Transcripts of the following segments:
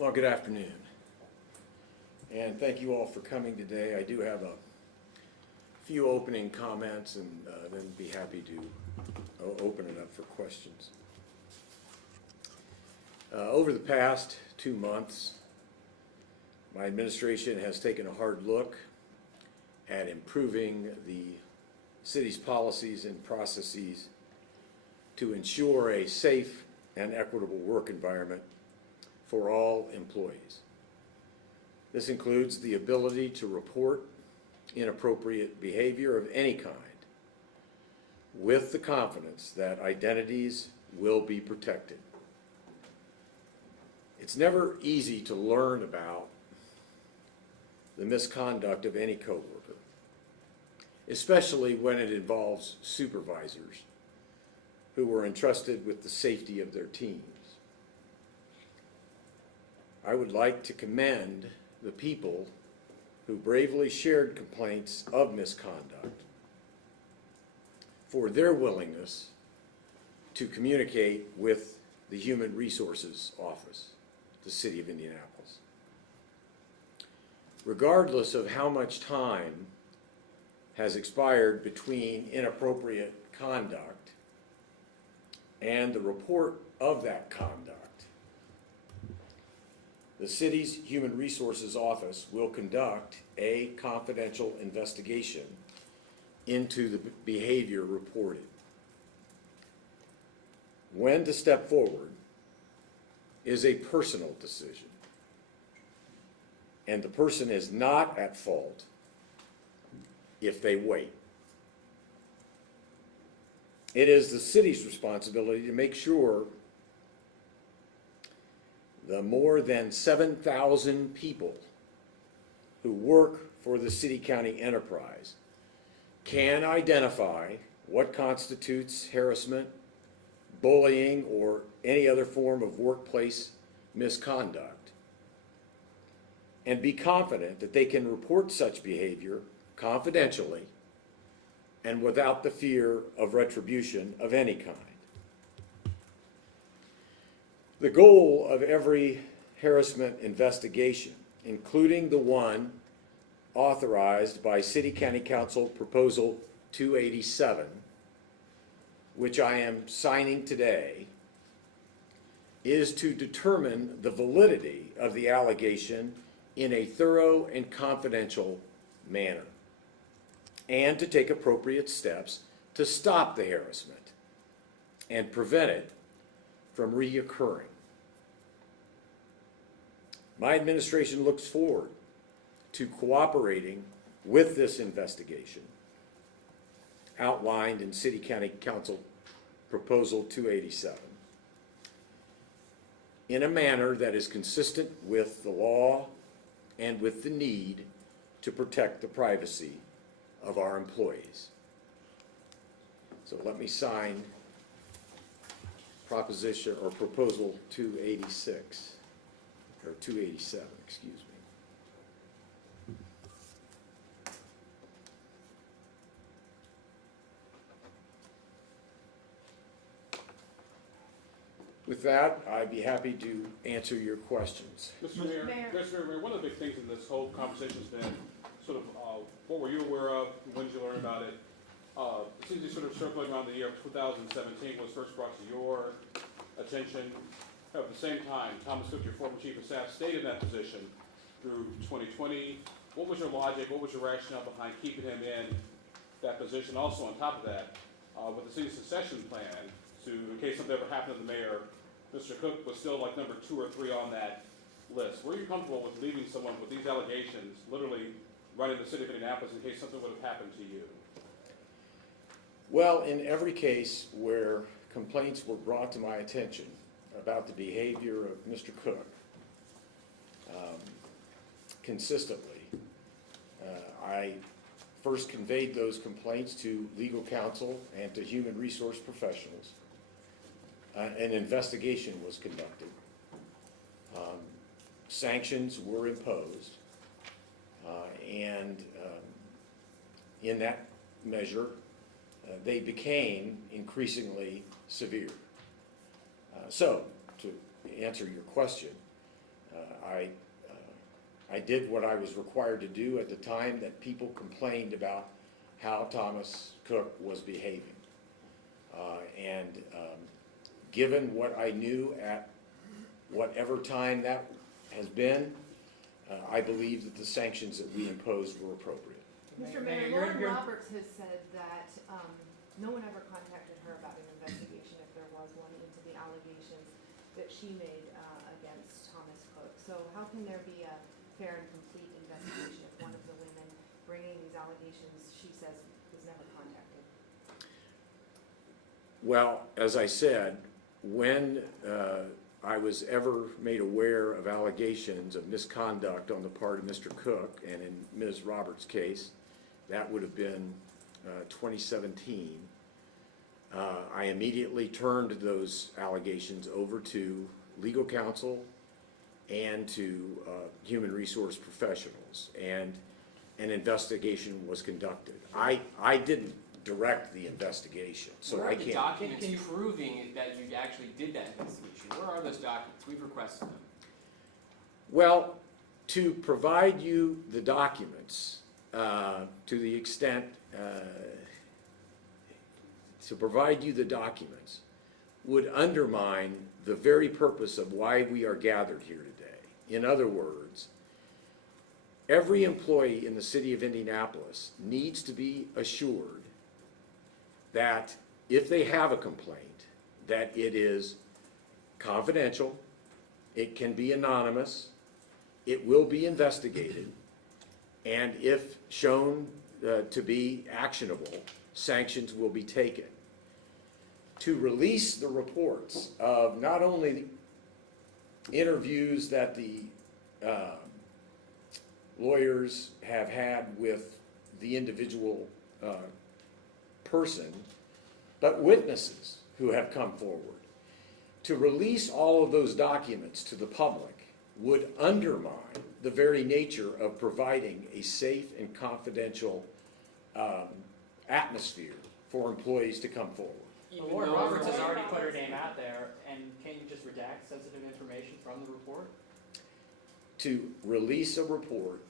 Well, good afternoon, and thank you all for coming today. I do have a few opening comments, and then be happy to open it up for questions. Over the past 2 months, my administration has taken a hard look at improving the city's policies and processes to ensure a safe and equitable work environment for all employees. This includes the ability to report inappropriate behavior of any kind with the confidence that identities will be protected. It's never easy to learn about the misconduct of any coworker, especially when it involves supervisors who were entrusted with the safety of their teams. I would like to commend the people who bravely shared complaints of misconduct for their willingness to communicate with the Human Resources Office, the City of Indianapolis. Regardless of how much time has expired between inappropriate conduct and the report of that conduct, the city's Human Resources Office will conduct a confidential investigation into the behavior reported. When to step forward is a personal decision, and the person is not at fault if they wait. It is the city's responsibility to make sure the more than 7,000 people who work for the city-county enterprise can identify what constitutes harassment, bullying, or any other form of workplace misconduct, and be confident that they can report such behavior confidentially and without the fear of retribution of any kind. The goal of every harassment investigation, including the one authorized by City County Council Proposal 287, which I am signing today, is to determine the validity of the allegation in a thorough and confidential manner, and to take appropriate steps to stop the harassment and prevent it from reoccurring. My administration looks forward to cooperating with this investigation outlined in City County Council Proposal 287 in a manner that is consistent with the law and with the need to protect the privacy of our employees. So let me sign Proposition or Proposal 286, or 287, excuse me. With that, I'd be happy to answer your questions. Mr. Mayor, one of the big things in this whole conversation has been sort of what were you aware of, when did you learn about it? It seems to be sort of circling around the year of 2017 was first brought to your attention. At the same time, Thomas Cook, your former chief of staff, stayed in that position through 2020. What was your logic, what was your rationale behind keeping him in that position? Also, on top of that, with the city's succession plan, in case something ever happened to the mayor, Mr. Cook was still like number 2 or 3 on that list. Were you comfortable with leaving someone with these allegations, literally running the city of Indianapolis in case something would have happened to you? Well, in every case where complaints were brought to my attention about the behavior of Mr. Cook, consistently, I first conveyed those complaints to legal counsel and to human resource professionals. An investigation was conducted. Sanctions were imposed, and in that measure, they became increasingly severe. So, to answer your question, I did what I was required to do at the time that people complained about how Thomas Cook was behaving. Given what I knew at whatever time that has been, I believe that the sanctions that we imposed were appropriate. Mr. Mayor, Lauren Roberts has said that no one ever contacted her about an investigation, if there was one, into the allegations that she made against Thomas Cook. So how can there be a fair and complete investigation if one of the women bringing these allegations, she says, was never contacted? Well, as I said, when I was ever made aware of allegations of misconduct on the part of Mr. Cook, and in Ms. Roberts' case, that would have been 2017, I immediately turned those allegations over to legal counsel and to human resource professionals, and an investigation was conducted. I didn't direct the investigation, so Where I are the can't. documents proving that you actually did that investigation? Where are those documents? We've requested them. Well, to provide you the documents, to the extent, to provide you the documents would undermine the very purpose of why we are gathered here today. In other words, every employee in the city of Indianapolis needs to be assured that if they have a complaint, that it is confidential, it can be anonymous, it will be investigated, and if shown to be actionable, sanctions will be taken. To release the reports of not only interviews that the lawyers have had with the individual person, but witnesses who have come forward. To release all of those documents to the public would undermine the very nature of providing a safe and confidential atmosphere for employees to come forward. Even Lauren though Roberts has everybody- already put her name out there, and can you just redact sensitive information from the report? To release a report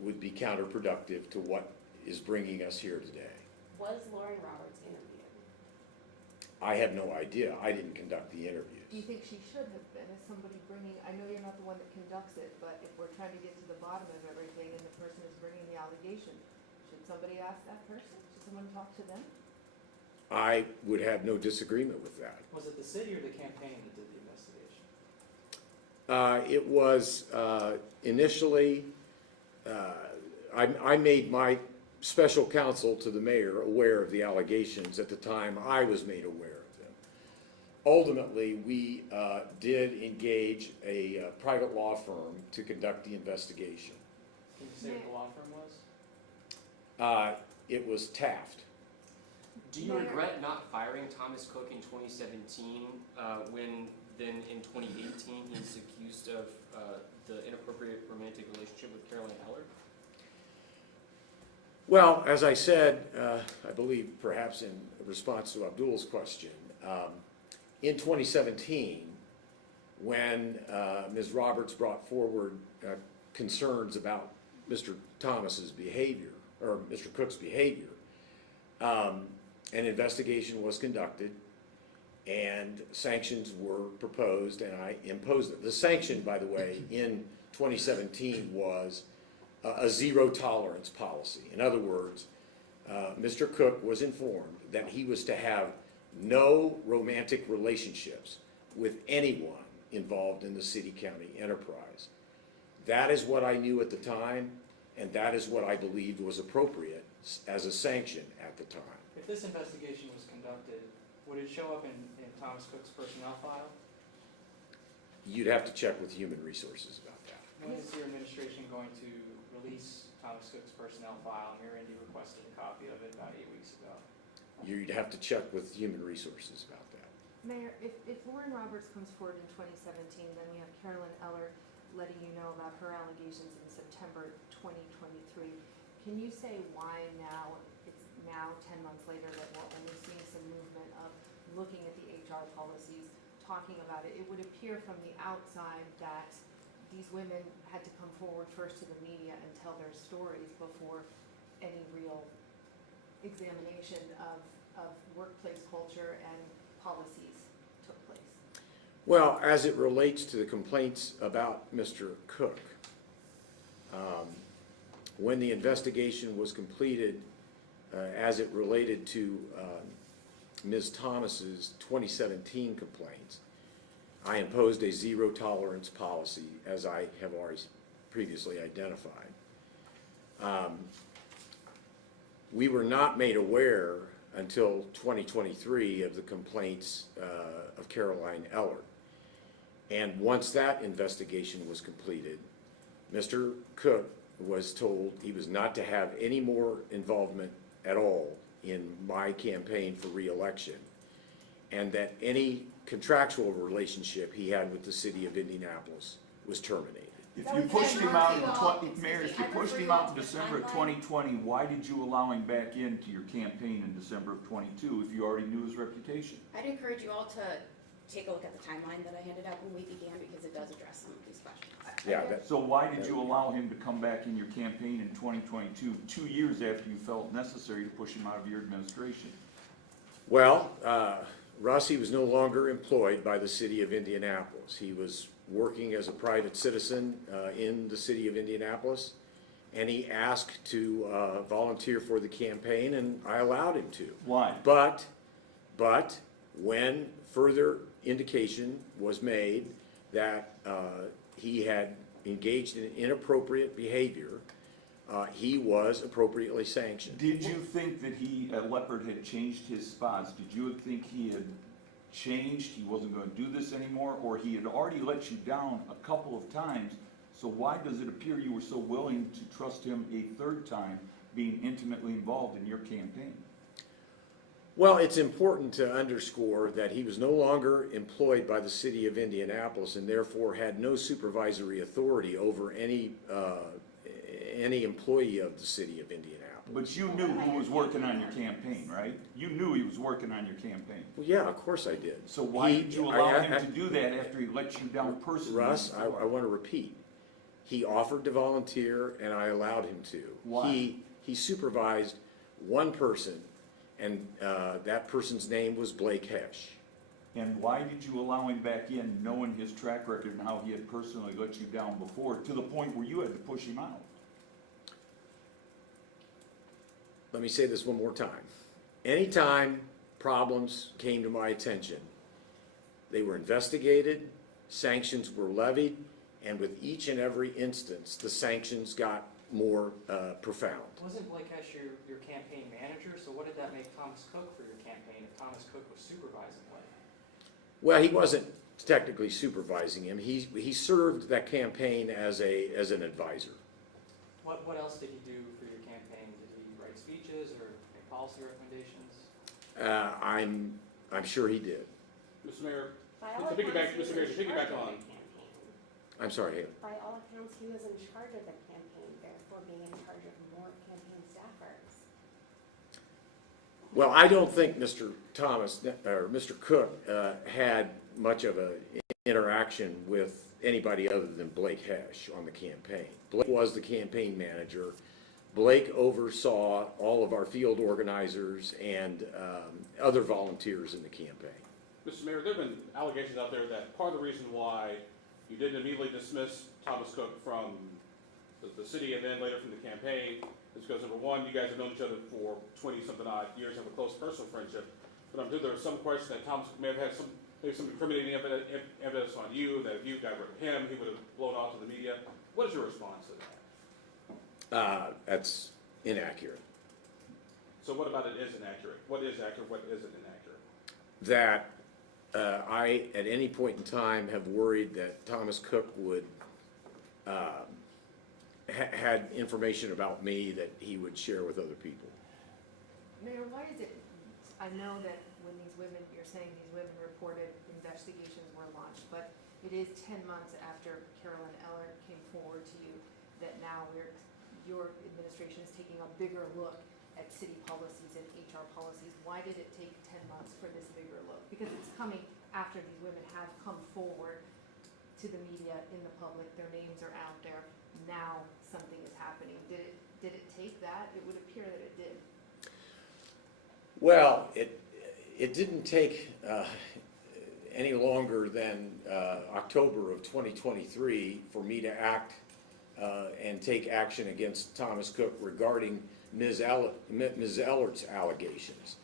would be counterproductive to what is bringing us here today. Was Lauren Roberts interviewed? I have no idea. I didn't conduct the interviews. Do you think she should have been, as somebody bringing, I know you're not the one that conducts it, but if we're trying to get to the bottom of everything and the person is bringing the allegation, should somebody ask that person? Should someone talk to them? I would have no disagreement with that. Was it the city or the campaign that did the investigation? It was initially, I made my special counsel to the mayor aware of the allegations at the time I was made aware of them. Ultimately, we did engage a private law firm to conduct the investigation. Can you say what the law firm was? It was Taft. Do you regret not firing Thomas Cook in 2017 when then in 2018 he's accused of the inappropriate romantic relationship with Caroline Eller? Well, as I said, I believe perhaps in response to Abdul's question, in 2017, when Ms. Roberts brought forward concerns about Mr. Thomas's behavior, or Mr. Cook's behavior, an investigation was conducted and sanctions were proposed, and I imposed them. The sanction, by the way, in 2017 was a zero tolerance policy. In other words, Mr. Cook was informed that he was to have no romantic relationships with anyone involved in the city-county enterprise. That is what I knew at the time, and that is what I believed was appropriate as a sanction at the time. If this investigation was conducted, would it show up in Thomas Cook's personnel file? You'd have to check with Human Resources about that. When is your administration going to release Thomas Cook's personnel file? Mayor Indy requested a copy of it about 8 weeks ago. You'd have to check with Human Resources about that. Mayor, if Lauren Roberts comes forward in 2017, then we have Carolyn Eller letting you know about her allegations in September 2023. Can you say why now, it's now 10 months later, that we're only seeing some movement of looking at the HR policies, talking about it? It would appear from the outside that these women had to come forward first to the media and tell their stories before any real examination of workplace culture and policies took place. Well, as it relates to the complaints about Mr. Cook, when the investigation was completed, as it related to Ms. Thomas's 2017 complaints, I imposed a zero tolerance policy, as I have already previously identified. We were not made aware until 2023 of the complaints of Caroline Eller. And once that investigation was completed, Mr. Cook was told he was not to have any more involvement at all in my campaign for re-election, and that any contractual relationship he had with the city of Indianapolis was terminated. If That you was pushed him out in Mayor, if you I pushed him refer out you in to the December of timeline. 2020, why did you allow him back into your campaign in December of 22 if you already knew his reputation? I'd encourage you all to take a look at the timeline that I handed out when we began, because it does address some of these questions. Yeah, that, So why did you allow him to come back in your campaign in 2022, 2 years after you felt necessary to push him out of your administration? well, Rossi was no longer employed by the city of Indianapolis. He was working as a private citizen in the city of Indianapolis, and he asked to volunteer for the campaign, and I allowed him to. Why? But when further indication was made that he had engaged in inappropriate behavior, he was appropriately sanctioned. Did you think that he, Leopard, had changed his spots? Did you think he had changed, he wasn't going to do this anymore, or he had already let you down a couple of times? So why does it appear you were so willing to trust him a third time, being intimately involved in your campaign? Well, it's important to underscore that he was no longer employed by the city of Indianapolis and therefore had no supervisory authority over any employee of the city of Indianapolis. But you knew who was working on your campaign, right? You knew he was working on your campaign. Well, yeah, of course I did. So why He- did you I- allow I- him to do that after he let you down personally? Russ, I want to repeat. He offered to volunteer, and I allowed him to. Why? He supervised one person, and that person's name was Blake Hesh. And why did you allow him back in, knowing his track record and how he had personally let you down before, to the point where you had to push him out? Let me say this one more time. Anytime problems came to my attention, they were investigated, sanctions were levied, and with each and every instance, the sanctions got more profound. Wasn't Blake Hesh your campaign manager, so what did that make Thomas Cook for your campaign if Thomas Cook was supervising Blake? Well, he wasn't technically supervising him. He served that campaign as an advisor. What else did he do for your campaign? Did he write speeches or make policy recommendations? I'm sure he did. Mr. Mayor, By all to piggyback, accounts, he Mr. Mayor, was to in piggyback charge of on, the campaign. I'm sorry, Haley. By all accounts, he was in charge of the campaign, therefore being in charge of more campaign staffers. Well, I don't think Mr. Cook had much of an interaction with anybody other than Blake Hesh on the campaign. Blake was the campaign manager. Blake oversaw all of our field organizers and other volunteers in the campaign. Mr. Mayor, there have been allegations out there that part of the reason why you didn't immediately dismiss Thomas Cook from the city and then later from the campaign is because, number one, you guys have known each other for 20-something odd years, have a close personal friendship. But number two, there was some question that Thomas Cook may have had some incriminating evidence on you, that if you got rid of him, he would have blown off to the media. What is your response to that? That's inaccurate. So what about it is inaccurate? What is accurate, what isn't inaccurate? That I, at any point in time, have worried that Thomas Cook would had information about me that he would share with other people. Mayor, why is it, I know that when these women, you're saying these women reported investigations were launched, but it is 10 months after Carolyn Eller came forward to you that now your administration is taking a bigger look at city policies and HR policies. Why did it take 10 months for this bigger look? Because it's coming after these women have come forward to the media, in the public, their names are out there, now something is happening. Did it take that? It would appear that it did. Well, it didn't take any longer than October of 2023 for me to act and take action against Thomas Cook regarding Ms. Ellert's allegations.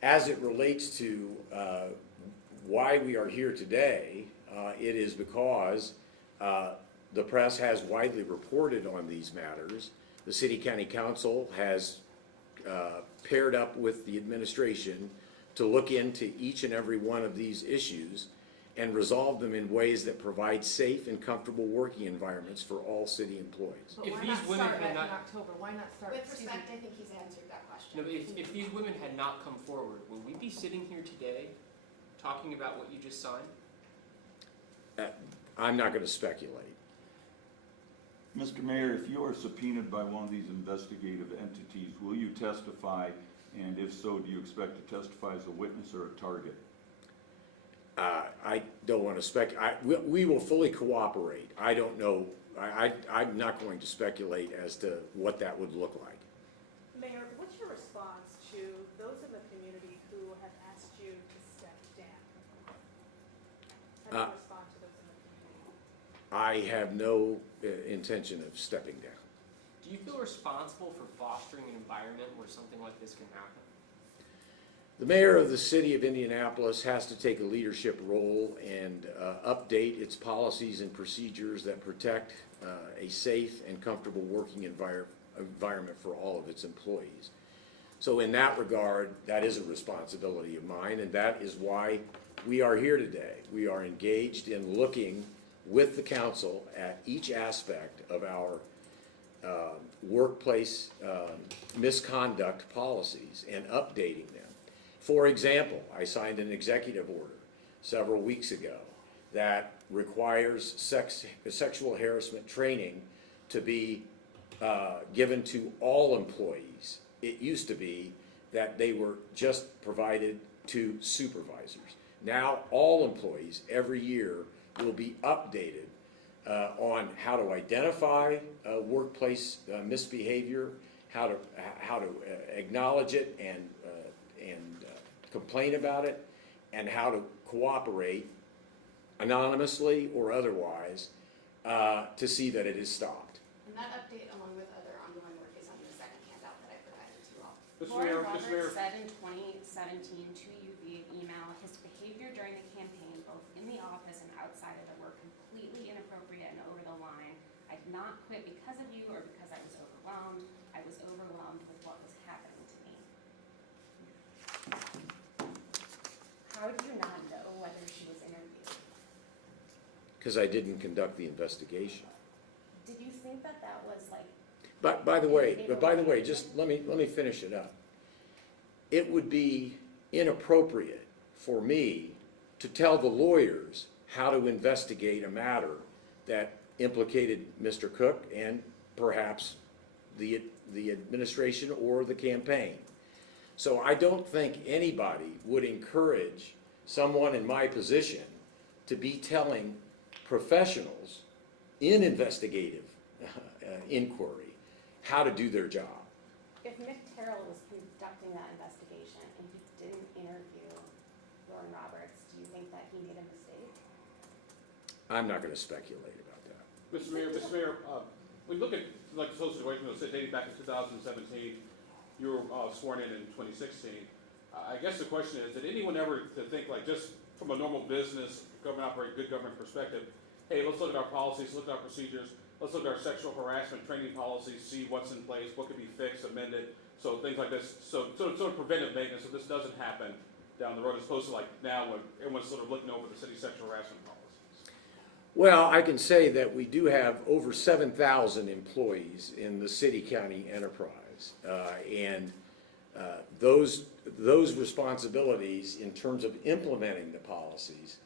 As it relates to why we are here today, it is because the press has widely reported on these matters. The City County Council has paired up with the administration to look into each and every one of these issues and resolve them in ways that provide safe and comfortable working environments for all city employees. But If why these not women start had in not- October? Why not start? With excuse respect, me. I think he's answered that No, question. but if these women had not come forward, would we be sitting here today talking about what you just signed? I'm not going to speculate. Mr. Mayor, if you are subpoenaed by one of these investigative entities, will you testify? And if so, do you expect to testify as a witness or a target? I don't want to we will fully cooperate. I don't know, I'm not going to speculate as to what that would look like. Mayor, what's your response to those in the community who have asked you to step down? How do you respond to those in the community? I have no intention of stepping down. Do you feel responsible for fostering an environment where something like this can happen? The mayor of the city of Indianapolis has to take a leadership role and update its policies and procedures that protect a safe and comfortable working environment for all of its employees. So in that regard, that is a responsibility of mine, and that is why we are here today. We are engaged in looking with the council at each aspect of our workplace misconduct policies and updating them. For example, I signed an executive order several weeks ago that requires sexual harassment training to be given to all employees. It used to be that they were just provided to supervisors. Now, all employees every year will be updated on how to identify workplace misbehavior, how to acknowledge it and complain about it, and how to cooperate anonymously or otherwise to see that it is stopped. And that update, along with other ongoing work, is on the second handout that I provided to you all. Mr. Lauren Mayor, Mr. Mayor. Roberts said in 2017 to you via email, his behavior during the campaign, both in the office and outside of it, were completely inappropriate and over the line. I did not quit because of you or because I was overwhelmed. I was overwhelmed with what was happening to me. How did you not know whether she was interviewed? Because I didn't conduct the investigation. Did you think that that was like, But by the way, just let me finish it up. It would be inappropriate for me to tell the lawyers how to investigate a matter that implicated Mr. Cook and perhaps the administration or the campaign. So I don't think anybody would encourage someone in my position to be telling professionals in investigative inquiry how to do their job. if Mick Terrell was conducting that investigation and he didn't interview Lauren Roberts, do you think that he made a mistake? I'm not going to speculate about that. Mr. Mayor, we look at like this whole situation, dating back to 2017, you were sworn in 2016. I guess the question is, did anyone ever to think like just from a normal business, good government perspective, hey, let's look at our policies, look at our procedures, let's look at our sexual harassment training policies, see what's in place, what could be fixed, amended, so things like this, so sort of preventive maintenance, so this doesn't happen down the road, as opposed to like now when everyone's sort of looking over the city's sexual harassment policies. Well, I can say that we do have over 7,000 employees in the city-county enterprise. And those responsibilities in terms of implementing the policies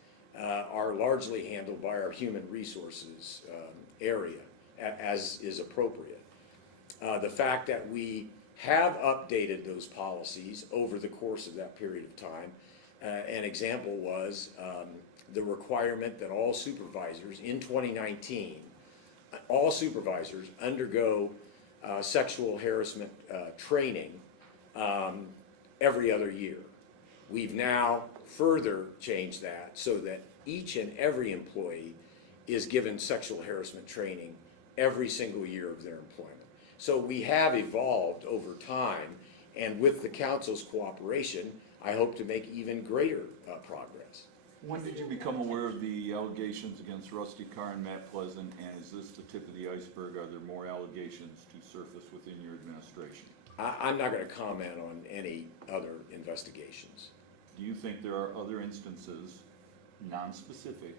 are largely handled by our human resources area, as is appropriate. The fact that we have updated those policies over the course of that period of time, an example was the requirement that all supervisors in 2019, all supervisors undergo sexual harassment training every other year. We've now further changed that so that each and every employee is given sexual harassment training every single year of their employment. So we have evolved over time, and with the council's cooperation, I hope to make even greater progress. When did you become aware of the allegations against Rusty Carr and Matt Pleasant, and is this the tip of the iceberg? Are there more allegations to surface within your administration? I'm not going to comment on any other investigations. Do you think there are other instances, non-specific,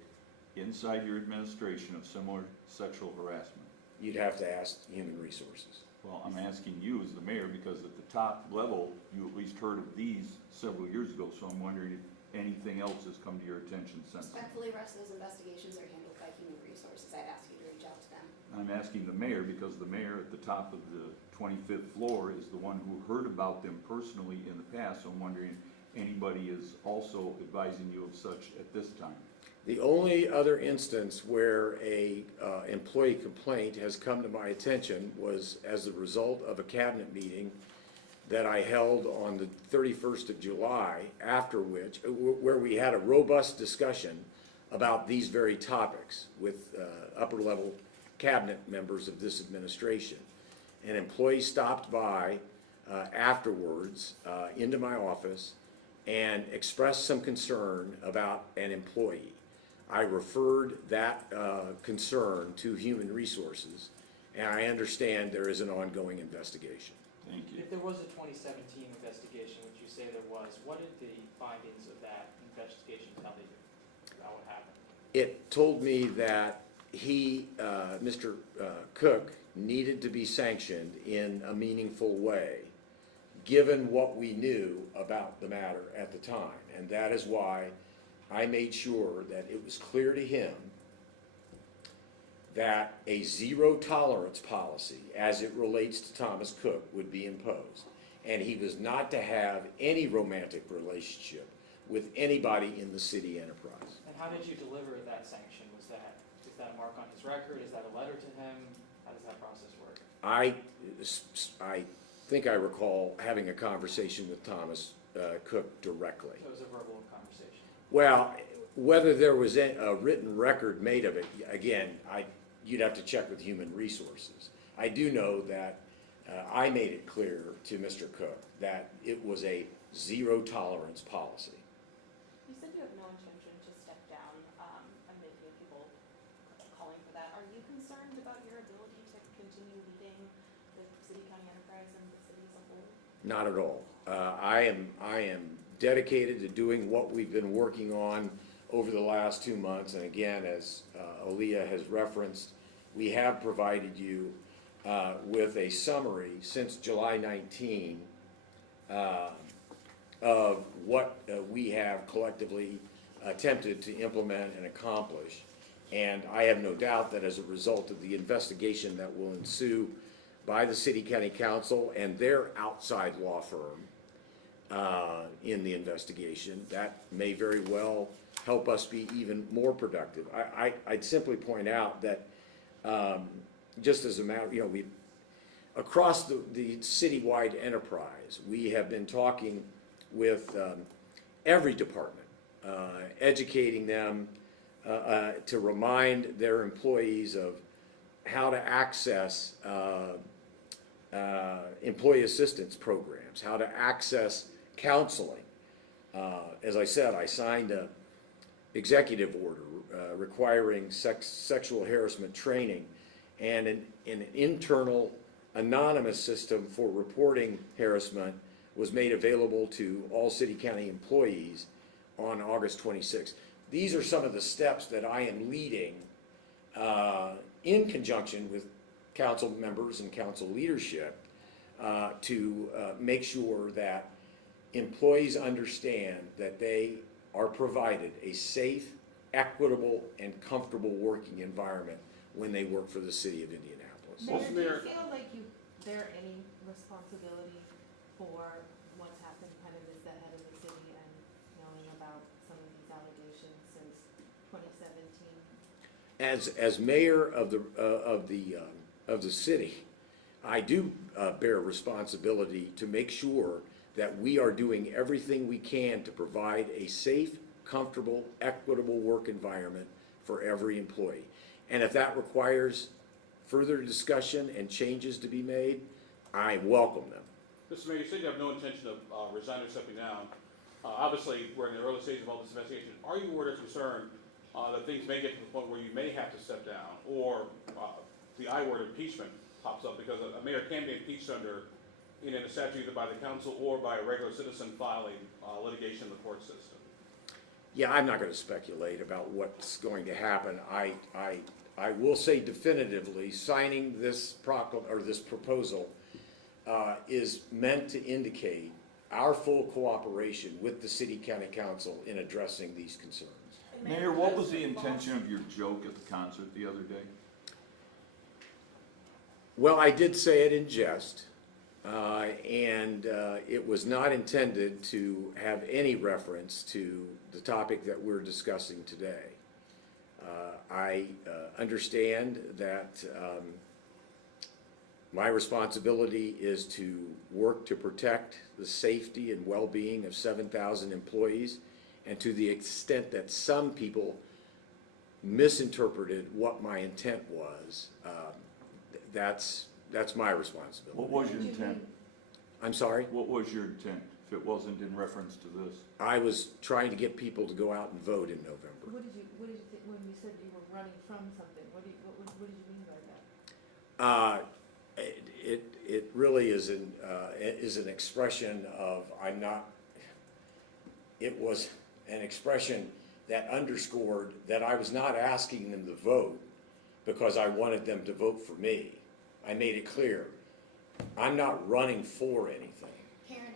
inside your administration of similar sexual harassment? You'd have to ask Human Resources. Well, I'm asking you as the mayor, because at the top level, you at least heard of these several years ago, so I'm wondering if anything else has come to your attention since then. Respectfully, Russ, those investigations are handled by Human Resources. I'd ask you to reach out to them. I'm asking the mayor because the mayor at the top of the 25th floor is the one who heard about them personally in the past, so I'm wondering if anybody is also advising you of such at this time. The only other instance where a employee complaint has come to my attention was as a result of a cabinet meeting that I held on the 31st of July, after which, where we had a robust discussion about these very topics with upper-level cabinet members of this administration. An employee stopped by afterwards into my office and expressed some concern about an employee. I referred that concern to Human Resources, and I understand there is an ongoing investigation. Thank you. If there was a 2017 investigation, which you say there was, what did the findings of that investigation tell you about what happened? It told me that he, Mr. Cook, needed to be sanctioned in a meaningful way, given what we knew about the matter at the time. And that is why I made sure that it was clear to him that a zero tolerance policy as it relates to Thomas Cook would be imposed. And he was not to have any romantic relationship with anybody in the city enterprise. And how did you deliver that sanction? Is that a mark on his record? Is that a letter to him? How does that process work? I think I recall having a conversation with Thomas Cook directly. So it was a verbal conversation. Well, whether there was a written record made of it, again, you'd have to check with Human Resources. I do know that I made it clear to Mr. Cook that it was a zero tolerance policy. You said you have no intention to step down amid people calling for that. Are you concerned about your ability to continue leading the city-county enterprise and the city as a whole? Not at all. I am dedicated to doing what we've been working on over the last 2 months. And again, as Aaliyah has referenced, we have provided you with a summary since July 19 of what we have collectively attempted to implement and accomplish. And I have no doubt that as a result of the investigation that will ensue by the City County Council and their outside law firm in the investigation, that may very well help us be even more productive. I'd simply point out that just as a matter, we across the citywide enterprise, we have been talking with every department, educating them to remind their employees of how to access employee assistance programs, how to access counseling. As I said, I signed an executive order requiring sexual harassment training and an internal anonymous system for reporting harassment was made available to all city-county employees on August 26th. These are some of the steps that I am leading in conjunction with council members and council leadership to make sure that employees understand that they are provided a safe, equitable, and comfortable working environment when they work for the city of Indianapolis. Well, Mayor, do Mayor- you feel like you bear any responsibility for what's happened kind of as the head of the city and knowing about some of these allegations since as mayor of the city, I do bear responsibility to make sure that we are doing everything we can to provide a safe, comfortable, equitable work environment for every employee. And if that requires further discussion and changes to be made, I welcome them. Mr. Mayor, you said you have no intention of resigning or stepping down. Obviously, we're in the early stages of all this investigation. Are you worried or concerned that things may get to the point where you may have to step down, or the I word impeachment pops up, because a mayor can be impeached under in a statute either by the council or by a regular citizen filing litigation in the court system? Yeah, I'm not going to speculate about what's going to happen. I will say definitively, signing this this proposal is meant to indicate our full cooperation with the city county council in addressing these concerns. Mayor, what was the intention of your joke at the concert the other day? Well, I did say it in jest, and it was not intended to have any reference to the topic that we're discussing today. I understand that my responsibility is to work to protect the safety and well-being of 7,000 employees, and to the extent that some people misinterpreted what my intent was, that's my responsibility. What was your intent? I'm sorry? What was your intent, if it wasn't in reference to this? I was trying to get people to go out and vote in November. What did you think, when you said you were running from something, what did you mean by that? It really is an expression of, I'm not, it was an expression that underscored that I was not asking them to vote because I wanted them to vote for me. I made it clear, I'm not running for anything. Karen, I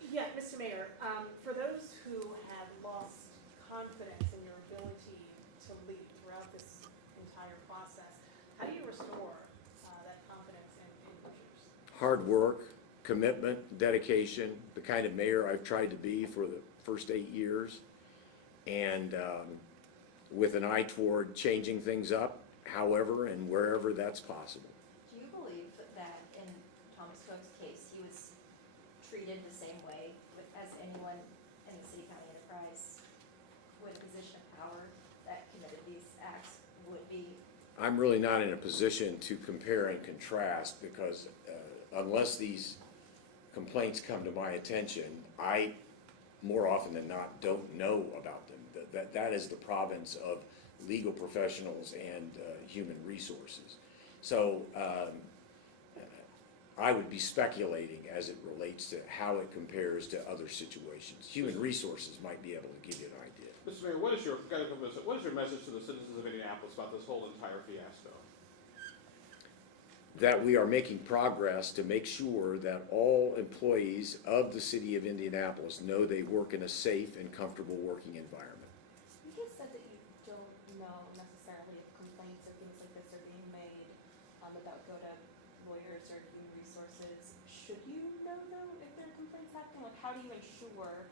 think you had a question. Yeah, Mr. Mayor, for those who have lost confidence in your ability to lead throughout this entire process, how do you restore that confidence in voters? Hard work, commitment, dedication, the kind of mayor I've tried to be for the first 8 years, and with an eye toward changing things up, however and wherever that's possible. Do you believe that in Thomas Cook's case, he was treated the same way as anyone in the city county enterprise with a position of power that committed these acts would be? I'm really not in a position to compare and contrast, because unless these complaints come to my attention, I, more often than not, don't know about them. That is the province of legal professionals and human resources. So I would be speculating as it relates to how it compares to other situations. Human resources might be able to give you an idea. Mr. Mayor, what is your message to the citizens of Indianapolis about this whole entire fiasco? That we are making progress to make sure that all employees of the city of Indianapolis know they work in a safe and comfortable working environment. You just said that you don't know necessarily if complaints or things like this are being made about go to lawyers or human resources. Should you know though if there are complaints happening? Like, how do you ensure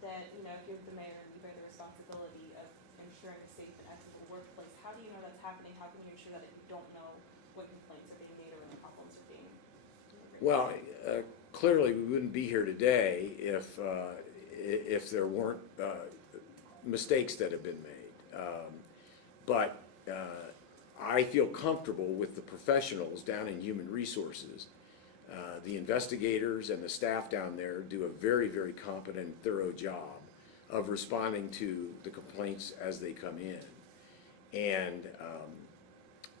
that, you know, if you're the mayor and you bear the responsibility of ensuring a safe and ethical workplace, how do you know that's happening? How can you ensure that if you don't know what complaints are being made or when problems are being reported? Well, clearly we wouldn't be here today if there weren't mistakes that have been made. But I feel comfortable with the professionals down in human resources. The investigators and the staff down there do a very, very competent and thorough job of responding to the complaints as they come in. And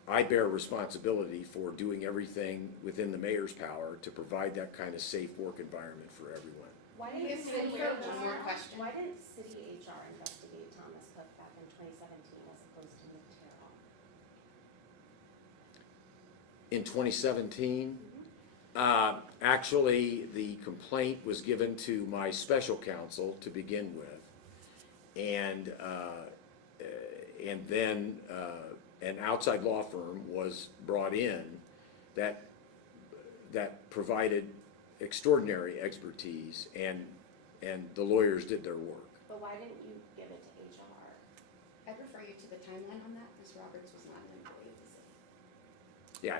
I bear responsibility for doing everything within the mayor's power to provide that kind of safe work environment for everyone. Why We didn't have city time for HR, one more question. why didn't city HR investigate Thomas Cook back in 2017 as opposed to Nick Terrell? In 2017, actually, the complaint was given to my special counsel to begin with, and then an outside law firm was brought in that provided extraordinary expertise, and the lawyers did their work. But why didn't you give it to HR? I'd refer you to the timeline on that. Ms. Roberts was not an employee of the city. Yeah,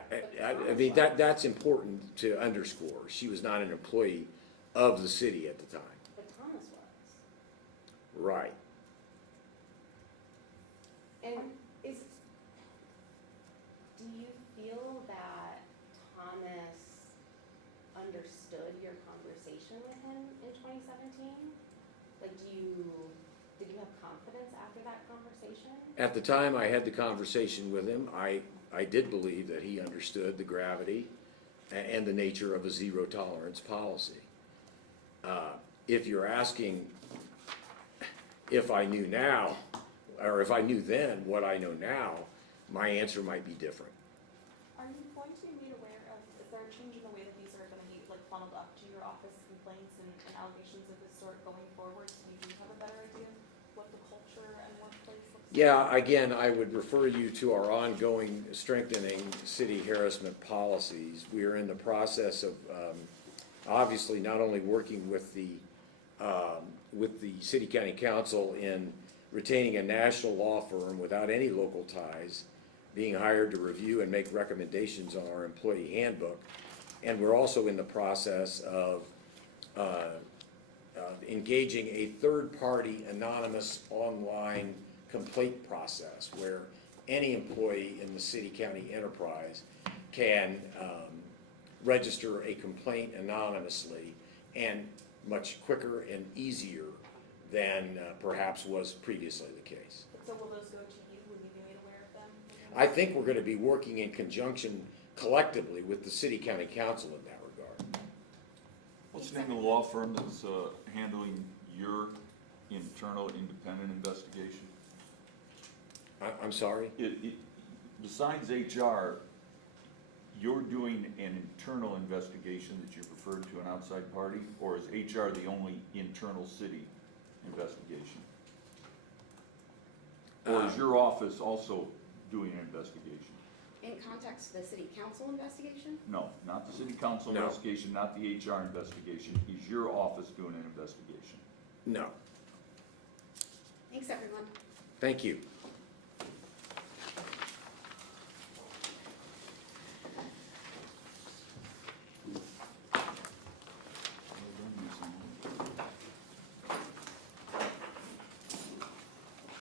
I mean, that's important to underscore. She was not an employee of the city at the time. But Thomas was. Right. And do you feel that Thomas understood your conversation with him in 2017? Like, did you have confidence after that conversation? At the time I had the conversation with him, I did believe that he understood the gravity and the nature of a zero tolerance policy. If you're asking if I knew now, or if I knew then what I know now, my answer might be different. Are you going to be made aware of, is there a change in the way that these are gonna be like funneled up to your office, complaints and allegations of this sort going forward, so you do have a better idea of what the culture and workplace looks like? Yeah, again, I would refer you to our ongoing strengthening city harassment policies. We are in the process of, obviously, not only working with the city county council in retaining a national law firm without any local ties, being hired to review and make recommendations on our employee handbook. And we're also in the process of engaging a third-party anonymous online complaint process where any employee in the city-county enterprise can register a complaint anonymously and much quicker and easier than perhaps was previously the case. So will those go to you? Will you be made aware of them? I think we're going to be working in conjunction collectively with the city-county council in that regard. What's the name of the law firm that's handling your internal independent investigation? I'm sorry? Besides HR, you're doing an internal investigation that you referred to an outside party, or is HR the only internal city investigation? Or is your office also doing an investigation? In context of the city council investigation, No, not the city council No. investigation, not the HR investigation. Is your office doing an investigation? No. thanks everyone. Thank you.